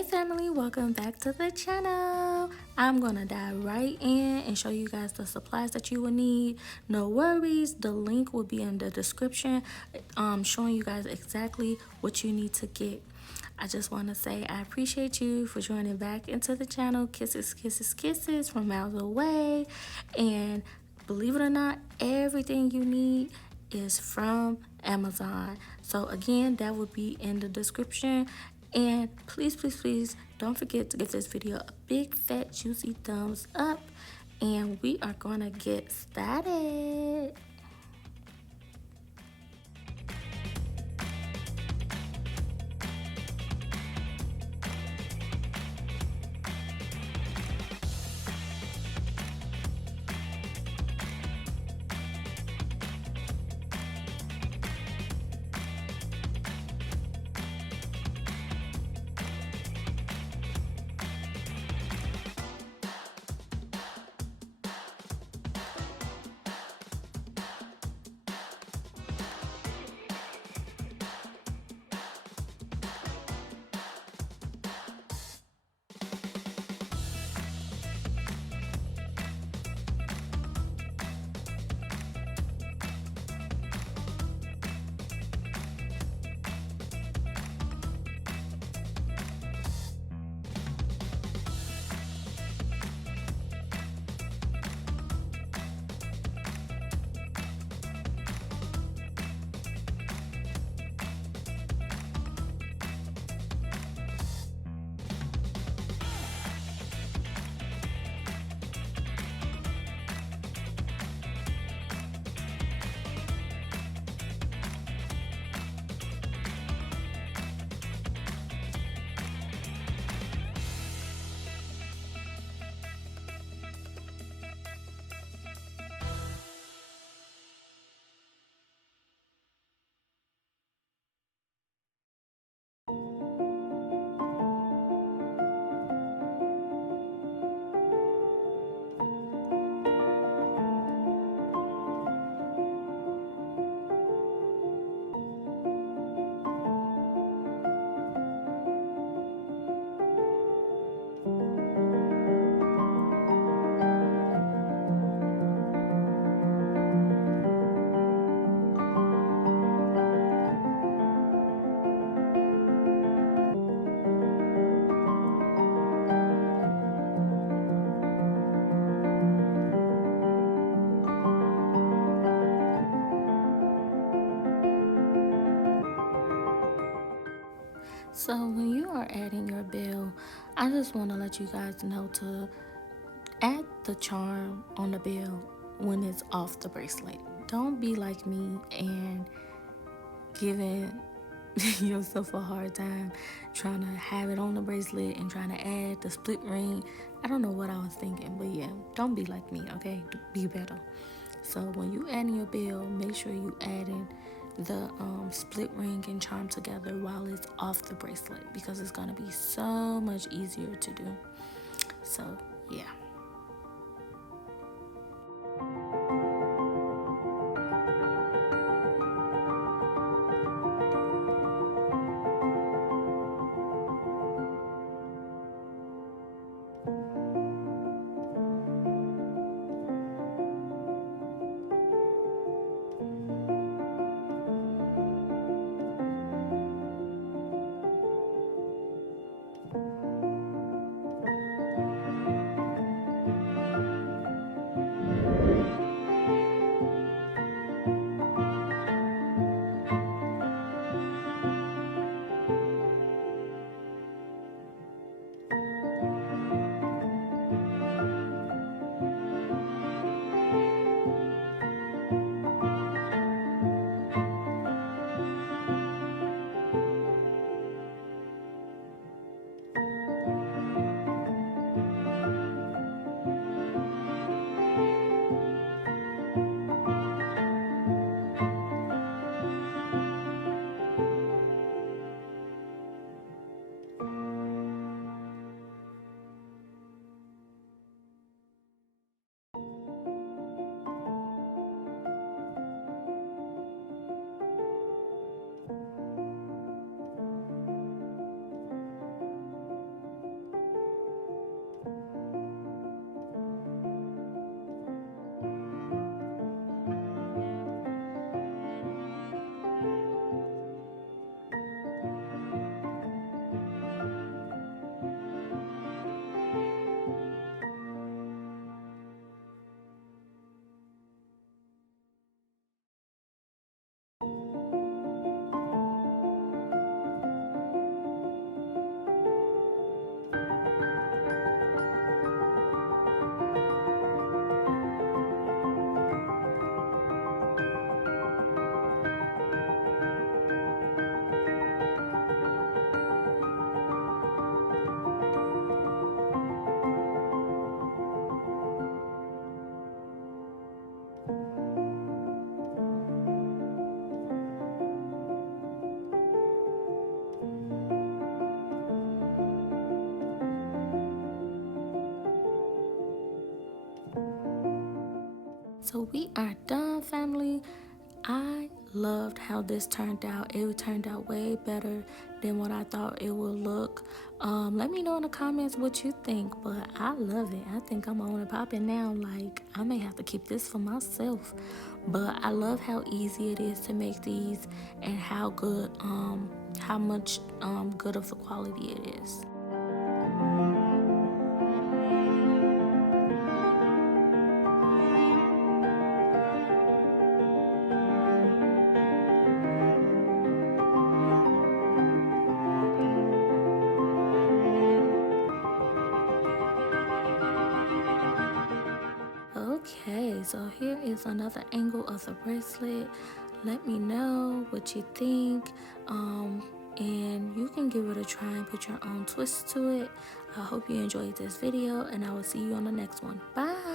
Hey family, welcome back to the channel. I'm gonna dive right in and show you guys the supplies that you will need. No worries, the link will be in the description, showing you guys exactly what you need to get. I just want to say I appreciate you for joining back into the channel. Kisses, kisses, kisses from miles away. And believe it or not, everything you need is from Amazon. So again, that will be in the description. And please, please, please don't forget to give this video a big fat juicy thumbs up. And we are gonna get started. So when you are adding your bill, I just want to let you guys know to add the charm on the bill when it's off the bracelet. Don't be like me and giving yourself a hard time trying to have it on the bracelet and trying to add the split ring. I don't know what I was thinking, but yeah, don't be like me, okay? Be better. So when you add in your bill, make sure you add in the split ring and charm together while it's off the bracelet, because it's gonna be so much easier to do. So yeah. So we are done, family. I loved how this turned out. It turned out way better than what I thought it would look. Let me know in the comments what you think, but I love it. I think I'm on and popping now. Like, I may have to keep this for myself. But I love how easy it is to make these and how good, how much good of the quality it is. Okay, so here is another angle of the bracelet. Let me know what you think. And you can give it a try and put your own twist to it. I hope you enjoyed this video, and I will see you on the next one. Bye.